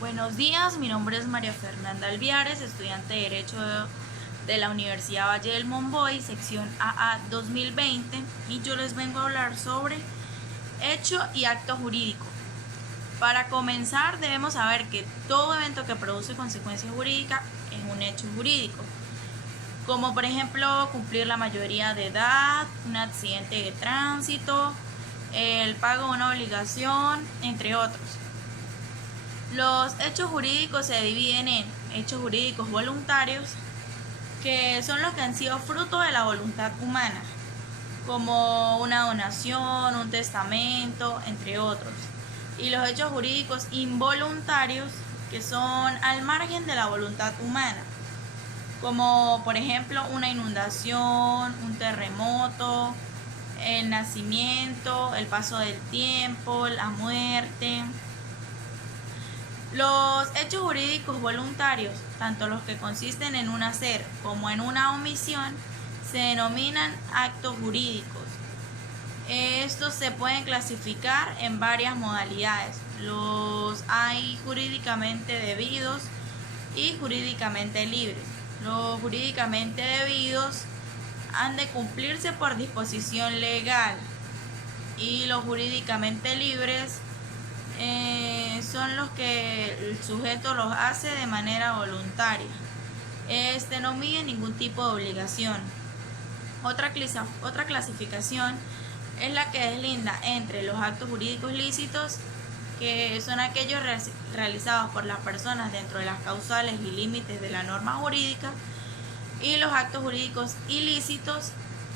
Buenos días, mi nombre es María Fernanda Alviares, estudiante de Derecho de la Universidad Valle del Monboy, sección AA 2020, y yo les vengo a hablar sobre hecho y acto jurídico. Para comenzar, debemos saber que todo evento que produce consecuencia jurídica es un hecho jurídico, como por ejemplo cumplir la mayoría de edad, un accidente de tránsito, el pago de una obligación, entre otros. Los hechos jurídicos se dividen en hechos jurídicos voluntarios, que son los que han sido fruto de la voluntad humana, como una donación, un testamento, entre otros. Y los hechos jurídicos involuntarios, que son al margen de la voluntad humana, como por ejemplo una inundación, un terremoto, el nacimiento, el paso del tiempo, la muerte. Los hechos jurídicos voluntarios, tanto los que consisten en un hacer como en una omisión, se denominan actos jurídicos. Estos se pueden clasificar en varias modalidades. Los hay jurídicamente debidos y jurídicamente libres. Los jurídicamente debidos han de cumplirse por disposición legal y los jurídicamente libres son los que el sujeto los hace de manera voluntaria. No mide ningún tipo de obligación. Otra clasificación es la que deslinda entre los actos jurídicos lícitos, que son aquellos realizados por las personas dentro de las causales y límites de la norma jurídica, y los actos jurídicos ilícitos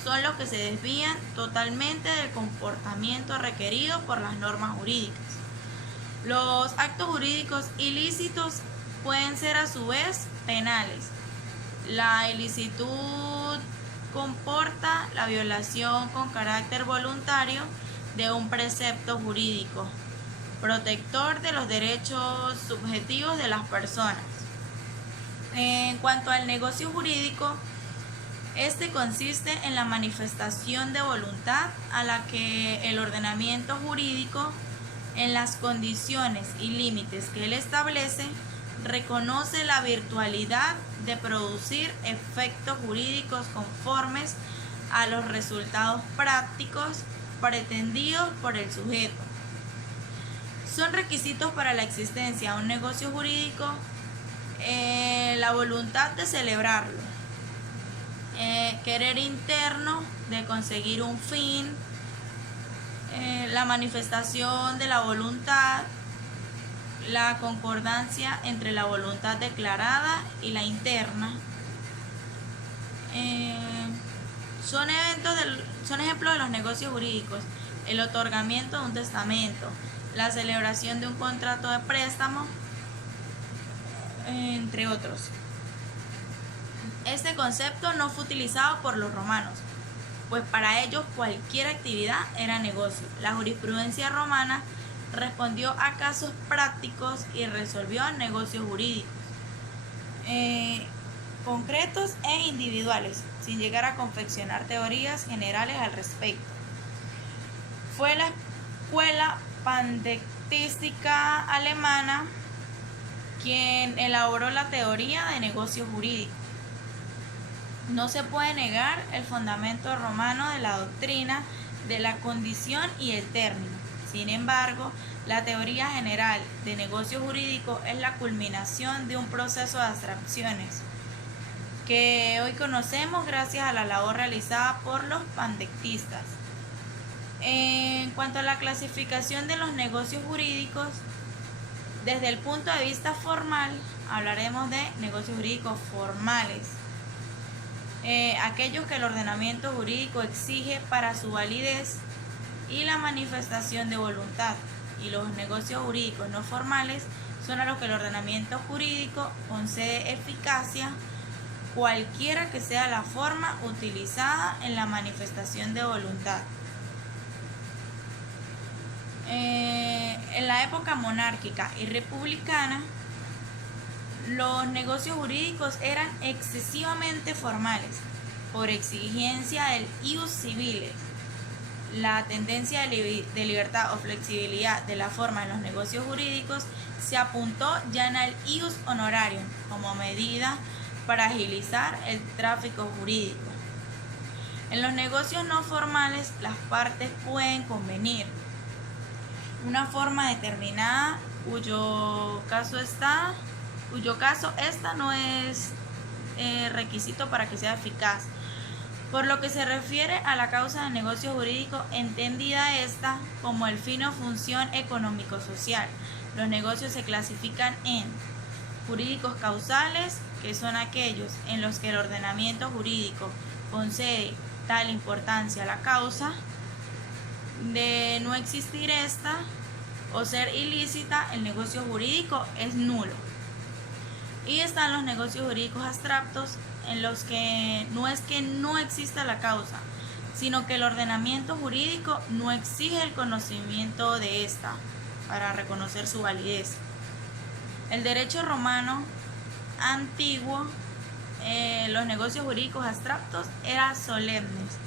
son los que se desvían totalmente del comportamiento requerido por las normas jurídicas. Los actos jurídicos ilícitos pueden ser a su vez penales. La ilicitud comporta la violación con carácter voluntario de un precepto jurídico, protector de los derechos subjetivos de las personas. En cuanto al negocio jurídico, este consiste en la manifestación de voluntad a la que el ordenamiento jurídico, en las condiciones y límites que él establece, reconoce la virtualidad de producir efectos jurídicos conformes a los resultados prácticos pretendidos por el sujeto. Son requisitos para la existencia de un negocio jurídico la voluntad de celebrarlo, querer interno de conseguir un fin, la manifestación de la voluntad, la concordancia entre la voluntad declarada y la interna. Son ejemplos de los negocios jurídicos: el otorgamiento de un testamento, la celebración de un contrato de préstamo, entre otros. Este concepto no fue utilizado por los romanos, pues para ellos cualquier actividad era negocio. La jurisprudencia romana respondió a casos prácticos y resolvió negocios jurídicos concretos e individuales, sin llegar a confeccionar teorías generales al respecto. Fue la escuela pandectística alemana quien elaboró la teoría de negocios jurídicos. No se puede negar el fundamento romano de la doctrina de la condición y el término. Sin embargo, la teoría general de negocio jurídico es la culminación de un proceso de abstracciones que hoy conocemos gracias a la labor realizada por los pandectistas. En cuanto a la clasificación de los negocios jurídicos, desde el punto de vista formal, hablaremos de negocios jurídicos formales. Aquellos que el ordenamiento jurídico exige para su validez y la manifestación de voluntad, y los negocios jurídicos no formales son a los que el ordenamiento jurídico concede eficacia, cualquiera que sea la forma utilizada en la manifestación de voluntad. En la época monárquica y republicana, los negocios jurídicos eran excesivamente formales por exigencia del ius civilis. la tendencia de libertad o flexibilidad de la forma en los negocios jurídicos se apuntó ya en el ius honorarium como medida para agilizar el tráfico jurídico. En los negocios no formales, las partes pueden convenir una forma determinada cuyo caso esta no es requisito para que sea eficaz. Por lo que se refiere a la causa de negocio jurídico, entendida esta como el fin o función económico-social. Los negocios se clasifican en jurídicos causales, que son aquellos en los que el ordenamiento jurídico concede tal importancia a la causa. De no existir esta o ser ilícita, el negocio jurídico es nulo. Y están los negocios jurídicos abstractos, en los que no exista la causa, sino que el ordenamiento jurídico no exige el conocimiento de esta para reconocer su validez. El derecho romano antiguo, los negocios jurídicos abstractos eran solemnes.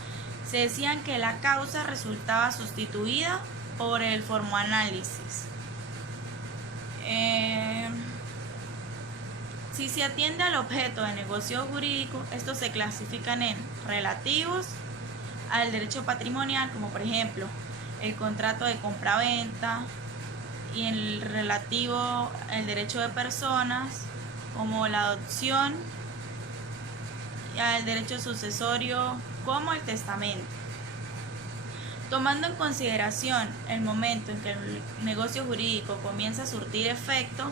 Se decían que la causa resultaba sustituida por el formoanálisis. Si se atiende al objeto de negocio jurídico, estos se clasifican en relativos al derecho patrimonial, como por ejemplo el contrato de compra-venta, y el relativo al derecho de personas, como la adopción, y al derecho sucesorio, como el testamento. Tomando en consideración el momento en que el negocio jurídico comienza a surtir efecto,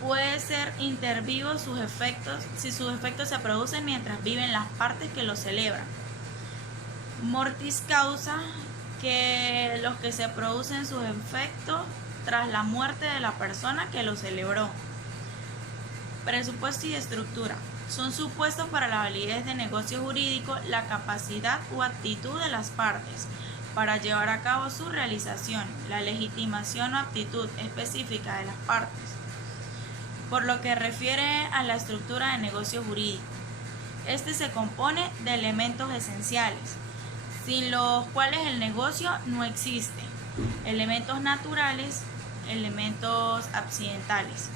puede ser intervivo sus efectos si sus efectos se producen mientras viven las partes que lo celebran. Mortis causa, que los que se producen sus efectos tras la muerte de la persona que lo celebró. Presupuesto y estructura. Son supuestos para la validez de negocio jurídico la capacidad o actitud de las partes para llevar a cabo su realización, la legitimación o aptitud específica de las partes. Por lo que refiere a la estructura de negocio jurídico, este se compone de elementos esenciales, sin los cuales el negocio no existe: elementos naturales, elementos accidentales.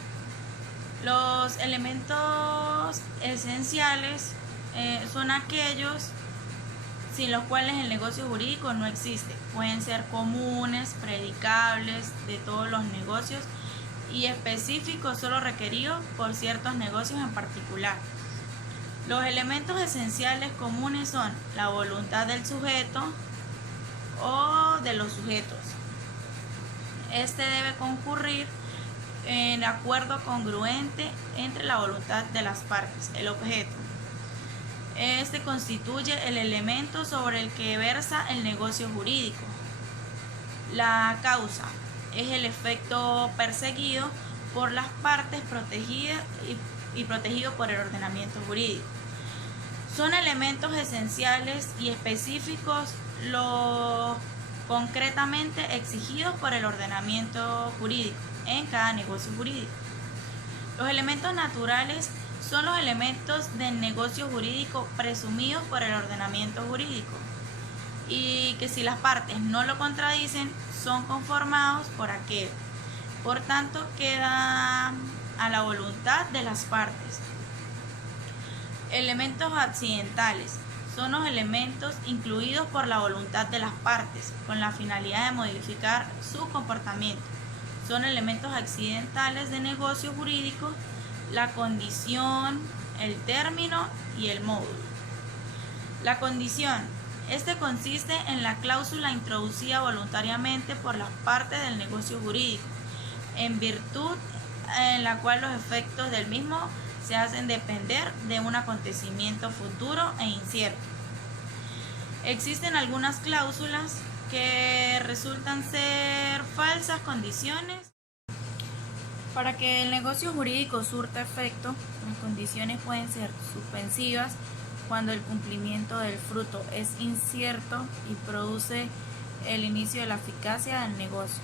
Los elementos esenciales son aquellos sin los cuales el negocio jurídico no existe. Pueden ser comunes, predicables de todos los negocios, y específicos solo requeridos por ciertos negocios en particular. Los elementos esenciales comunes son la voluntad del sujeto o de los sujetos. Este debe concurrir en acuerdo congruente entre la voluntad de las partes, el objeto. Este constituye el elemento sobre el que versa el negocio jurídico. La causa es el efecto perseguido por las partes protegidas y protegido por el ordenamiento jurídico. Son elementos esenciales y específicos los concretamente exigidos por el ordenamiento jurídico en cada negocio jurídico. Los elementos naturales son los elementos del negocio jurídico presumidos por el ordenamiento jurídico, y que si las partes no lo contradicen, son conformados por aquel. Por tanto, queda a la voluntad de las partes. Elementos accidentales son los elementos incluidos por la voluntad de las partes, con la finalidad de modificar su comportamiento. Son elementos accidentales de negocio jurídico la condición, el término y el módulo. La condición. Este consiste en la cláusula introducida voluntariamente por las partes del negocio jurídico, en virtud en la cual los efectos del mismo se hacen depender de un acontecimiento futuro e incierto. Existen algunas cláusulas que resultan ser falsas condiciones. Para que el negocio jurídico surta efecto, las condiciones pueden ser suspensivas cuando el cumplimiento del fruto es incierto y produce el inicio de la eficacia del negocio.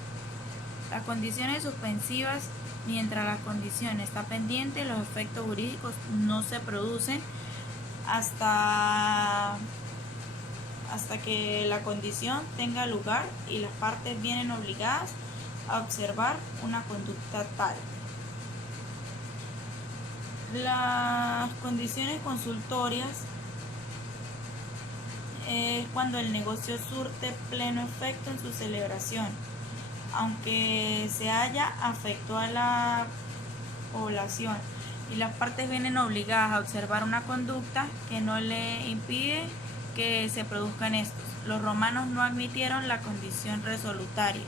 Las condiciones suspensivas: mientras la condición está pendiente, los efectos jurídicos no se producen hasta hasta que la condición tenga lugar y las partes vienen obligadas a observar una conducta tal. Las condiciones consultorias es cuando el negocio surte pleno efecto en su celebración, aunque se haya afectado a la población y las partes vienen obligadas a observar una conducta que no le impide que se produzcan estos. Los romanos no admitieron la condición resolutaria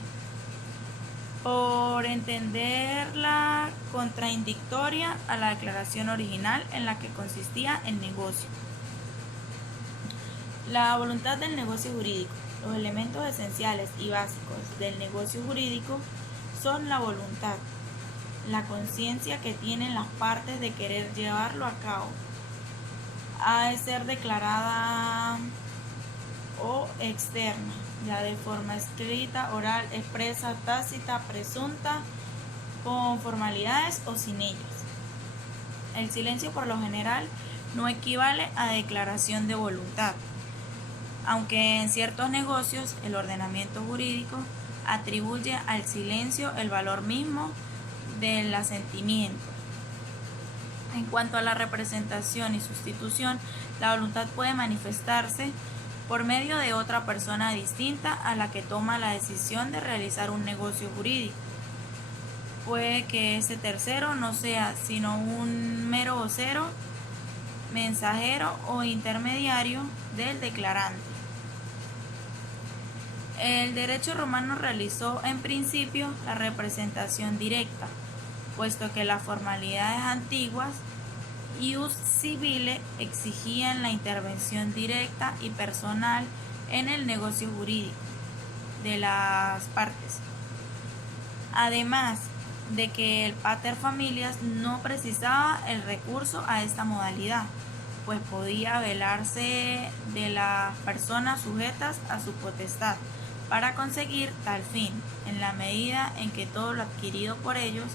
por entenderla contradictoria a la declaración original en la que consistía el negocio. La voluntad del negocio jurídico. Los elementos esenciales y básicos del negocio jurídico son la voluntad, la conciencia que tienen las partes de querer llevarlo a cabo. Ha de ser declarada o externa, ya de forma escrita, oral, expresa, tácita, presunta, con formalidades o sin ellas. El silencio por lo general no equivale a declaración de voluntad, aunque en ciertos negocios el ordenamiento jurídico atribuye al silencio el valor mismo del asentimiento. En cuanto a la representación y sustitución, la voluntad puede manifestarse por medio de otra persona distinta a la que toma la decisión de realizar un negocio jurídico. Puede que ese tercero no sea sino un mero vocero, mensajero o intermediario del declarante. El derecho romano realizó en principio la representación directa, puesto que las formalidades antiguas ius civile exigían la intervención directa y personal en el negocio jurídico de las partes. Además de que el pater familias no precisaba el recurso a esta modalidad, pues podía velarse de las personas sujetas a su potestad para conseguir tal fin, en la medida en que todo lo adquirido por ellos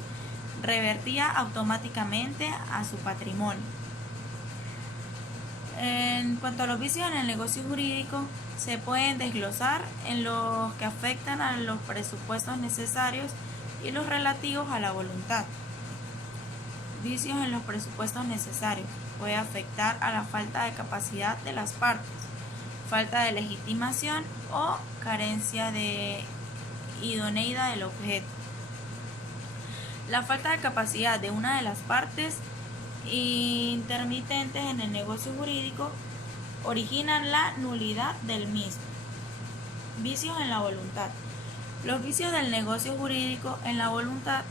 revertía automáticamente a su patrimonio. En cuanto a los vicios en el negocio jurídico, se pueden desglosar en los que afectan a los presupuestos necesarios y los relativos a la voluntad. Vicios en los presupuestos necesarios puede afectar a la falta de capacidad de las partes, falta de legitimación o carencia de idoneidad del objeto. La falta de capacidad de una de las partes intermitentes en el negocio jurídico originan la nulidad del mismo. Vicios en la voluntad. Los vicios del negocio jurídico en la voluntad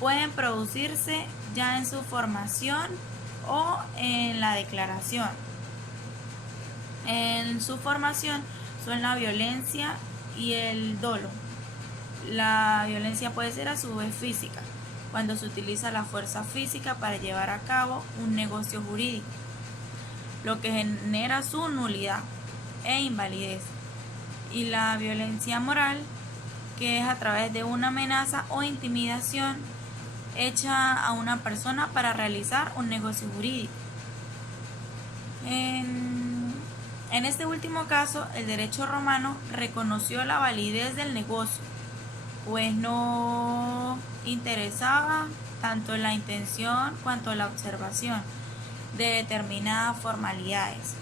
pueden producirse ya en su formación o en la declaración. En su formación son la violencia y el dolo. La violencia puede ser a su vez física, cuando se utiliza la fuerza física para llevar a cabo un negocio jurídico, lo que genera su nulidad e invalidez. Y la violencia moral, que es a través de una amenaza o intimidación hecha a una persona para realizar un negocio jurídico. En este último caso, el derecho romano reconoció la validez del negocio, pues no interesaba tanto la intención cuanto la observación de determinadas formalidades.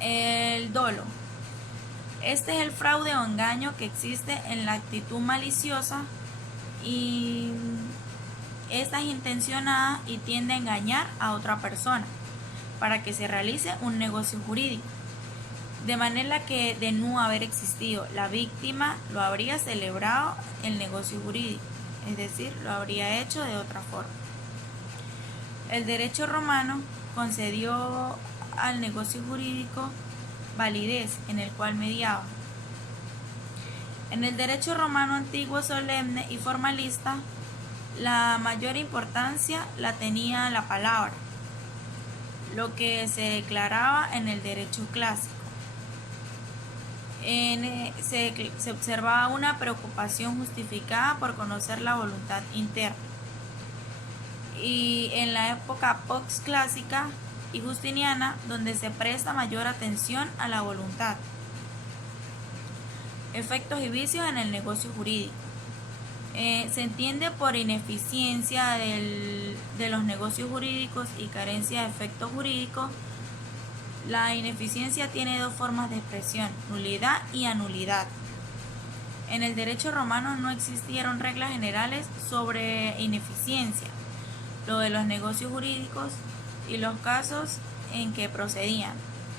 El dolo. Este es el fraude o engaño que existe en la actitud maliciosa y esta es intencionada y tiende a engañar a otra persona para que se realice un negocio jurídico, de manera que de no haber existido la víctima lo habría celebrado el negocio jurídico, es decir, lo habría hecho de otra forma. El derecho romano concedió al negocio jurídico validez en el cual mediaba. En el derecho romano antiguo, solemne y formalista, la mayor importancia la tenía la palabra, lo que se declaraba en el derecho clásico. Se observaba una preocupación justificada por conocer la voluntad interna. Y en la época postclásica y Justiniana, donde se presta mayor atención a la voluntad. Efectos y vicios en el negocio jurídico. Se entiende por ineficiencia de los negocios jurídicos y carencia de efectos jurídicos. La ineficiencia tiene dos formas de expresión: nulidad y anulidad. En el derecho romano no existieron reglas generales sobre ineficiencia, lo de los negocios jurídicos y los casos en que procedían.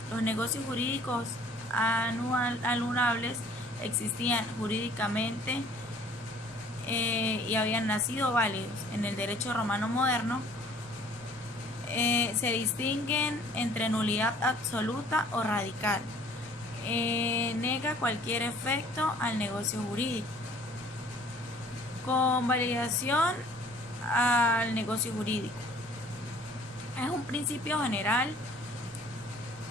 Los negocios jurídicos anulables existían jurídicamente y habían nacido válidos. En el derecho romano moderno se distinguen entre nulidad absoluta o radical. Nega cualquier efecto al negocio jurídico. Convalidación al negocio jurídico. Es un principio general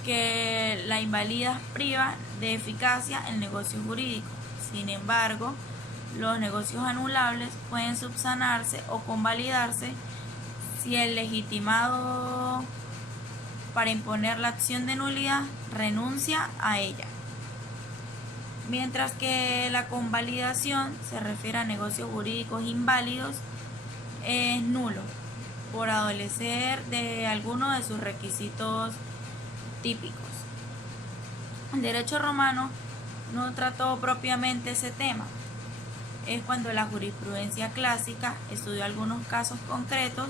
que la invalida priva de eficacia el negocio jurídico. Sin embargo, los negocios anulables pueden subsanarse o convalidarse si el legitimado para imponer la acción de nulidad renuncia a ella. Mientras que la convalidación se refiere a negocios jurídicos inválidos, es nulo por adolecer de alguno de sus requisitos típicos. El derecho romano no trató propiamente ese tema. Es cuando la jurisprudencia clásica estudió algunos casos concretos.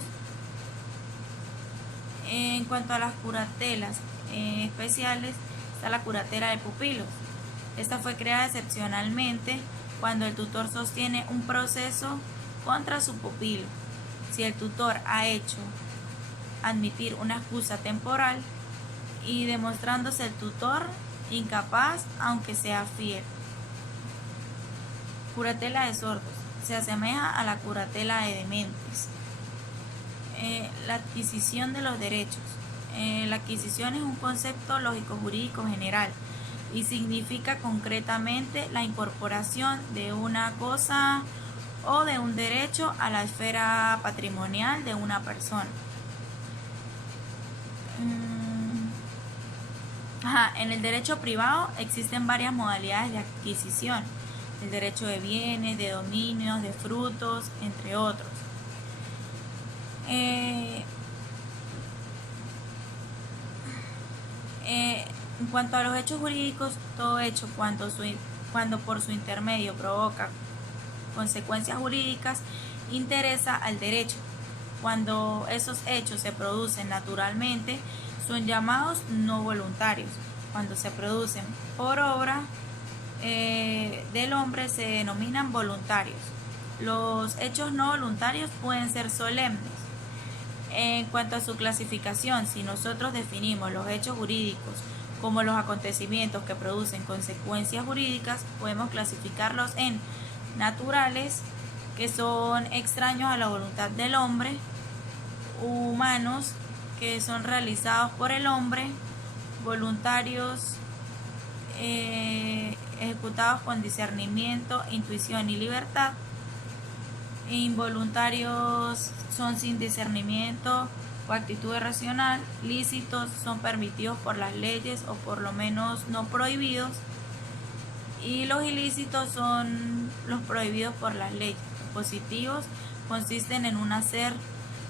En cuanto a las curatelas especiales, está la curatela de pupilos. Esta fue creada excepcionalmente cuando el tutor sostiene un proceso contra su pupilo. Si el tutor ha hecho admitir una excusa temporal y demostrándose el tutor incapaz aunque sea fiel. Curatela de sordos. Se asemeja a la curatela de dementes. La adquisición de los derechos. La adquisición es un concepto lógico-jurídico general y significa concretamente la incorporación de una cosa o de un derecho a la esfera patrimonial de una persona. En el derecho privado existen varias modalidades de adquisición: el derecho de bienes, de dominios, de frutos, entre otros. En cuanto a los hechos jurídicos, todo hecho cuando por su intermedio provoca consecuencias jurídicas interesa al derecho. Cuando esos hechos se producen naturalmente, son llamados no voluntarios. Cuando se producen por obra del hombre, se denominan voluntarios. Los hechos no voluntarios pueden ser solemnes. En cuanto a su clasificación, si nosotros definimos los hechos jurídicos como los acontecimientos que producen consecuencias jurídicas, podemos clasificarlos en naturales, que son extraños a la voluntad del hombre; humanos, que son realizados por el hombre; voluntarios, ejecutados con discernimiento, intuición y libertad; involuntarios son sin discernimiento o actitud irracional; lícitos son permitidos por las leyes o por lo menos no prohibidos; y los ilícitos son los prohibidos por las leyes. Los positivos consisten en un hacer;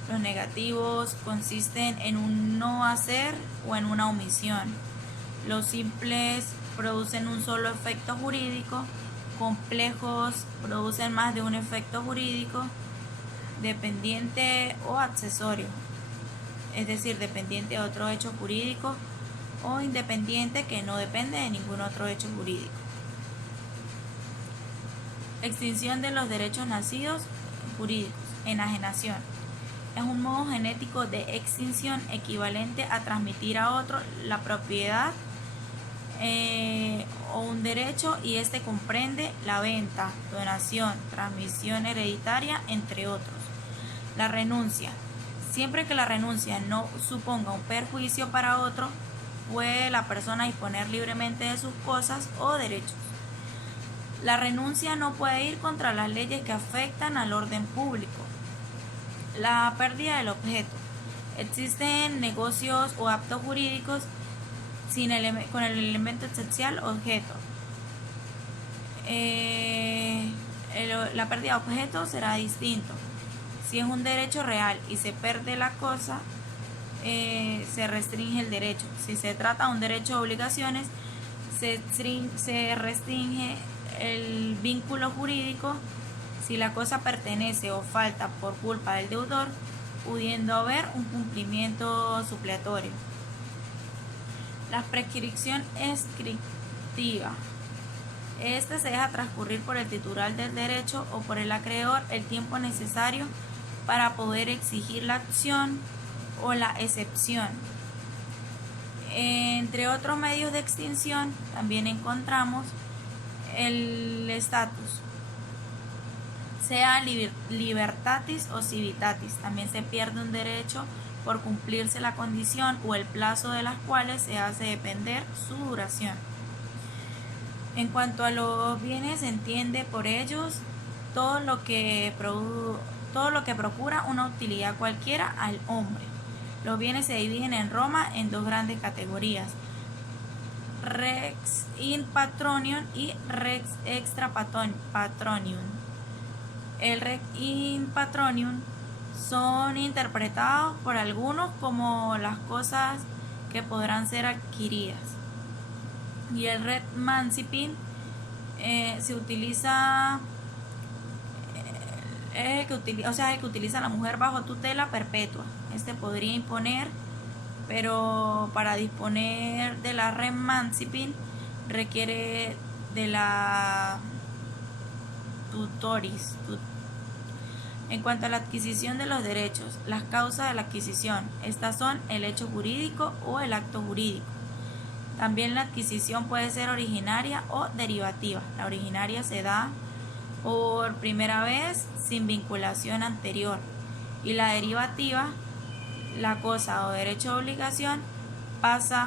los negativos consisten en un no hacer o en una omisión. Los simples producen un solo efecto jurídico; complejos producen más de un efecto jurídico, dependiente o accesorio, es decir, dependiente de otro hecho jurídico, o independiente, que no depende de ningún otro hecho jurídico. Extinción de los derechos nacidos jurídicos. Enajenación. Es un modo genético de extinción equivalente a transmitir a otro la propiedad o un derecho, y este comprende la venta, donación, transmisión hereditaria, entre otros. La renuncia. Siempre que la renuncia no suponga un perjuicio para otro, puede la persona disponer libremente de sus cosas o derechos. La renuncia no puede ir contra las leyes que afectan al orden público. La pérdida del objeto. Existen negocios o actos jurídicos con el elemento esencial objeto. La pérdida de objeto será distinto. Si es un derecho real y se pierde la cosa, se restringe el derecho. Si se trata de un derecho de obligaciones, se restringe el vínculo jurídico si la cosa pertenece o falta por culpa del deudor, pudiendo haber un cumplimiento supletorio. La prescripción escriptiva. Esta se deja transcurrir por el titular del derecho o por el acreedor el tiempo necesario para poder exigir la acción o la excepción. Entre otros medios de extinción también encontramos el status, sea libertatis o civitatis. También se pierde un derecho por cumplirse la condición o el plazo de las cuales se hace depender su duración. En cuanto a los bienes, se entiende por ellos todo lo que procura una utilidad cualquiera al hombre. Los bienes se dividen en Roma en dos grandes categorías: Rex in patronium y Rex extra patronium. El Rex in patronium son interpretados por algunos como las cosas que podrán ser adquiridas, y el Rex mancipin se utiliza el que utiliza la mujer bajo tutela perpetua. Este podría imponer, pero para disponer de la Rex mancipin requiere de la tutoris. En cuanto a la adquisición de los derechos, las causas de la adquisición, estas son el hecho jurídico o el acto jurídico. También la adquisición puede ser originaria o derivativa. La originaria se da por primera vez sin vinculación anterior, y la derivativa, la cosa o derecho de obligación pasa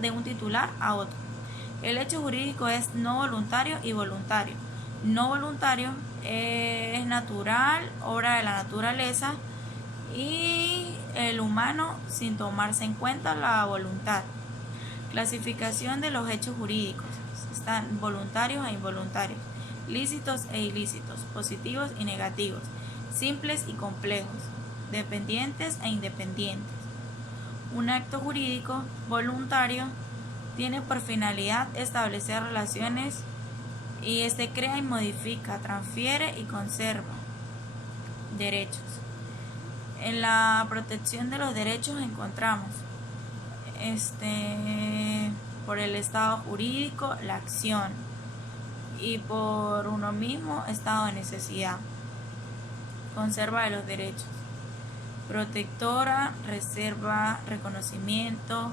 de un titular a otro. El hecho jurídico es no voluntario y voluntario. No voluntario es natural, obra de la naturaleza y el humano sin tomarse en cuenta la voluntad. Clasificación de los hechos jurídicos. Están voluntarios e involuntarios, lícitos e ilícitos, positivos y negativos, simples y complejos, dependientes e independientes. Un acto jurídico voluntario tiene por finalidad establecer relaciones y este crea y modifica, transfiere y conserva derechos. En la protección de los derechos encontramos por el estado jurídico la acción, y por uno mismo estado de necesidad. Conserva de los derechos, protectora, reserva, reconocimiento,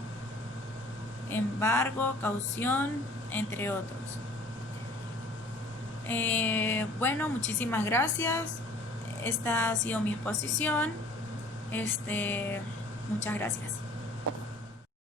embargo, caución, entre otros. Bueno, muchísimas gracias. Esta ha sido mi exposición. Muchas gracias.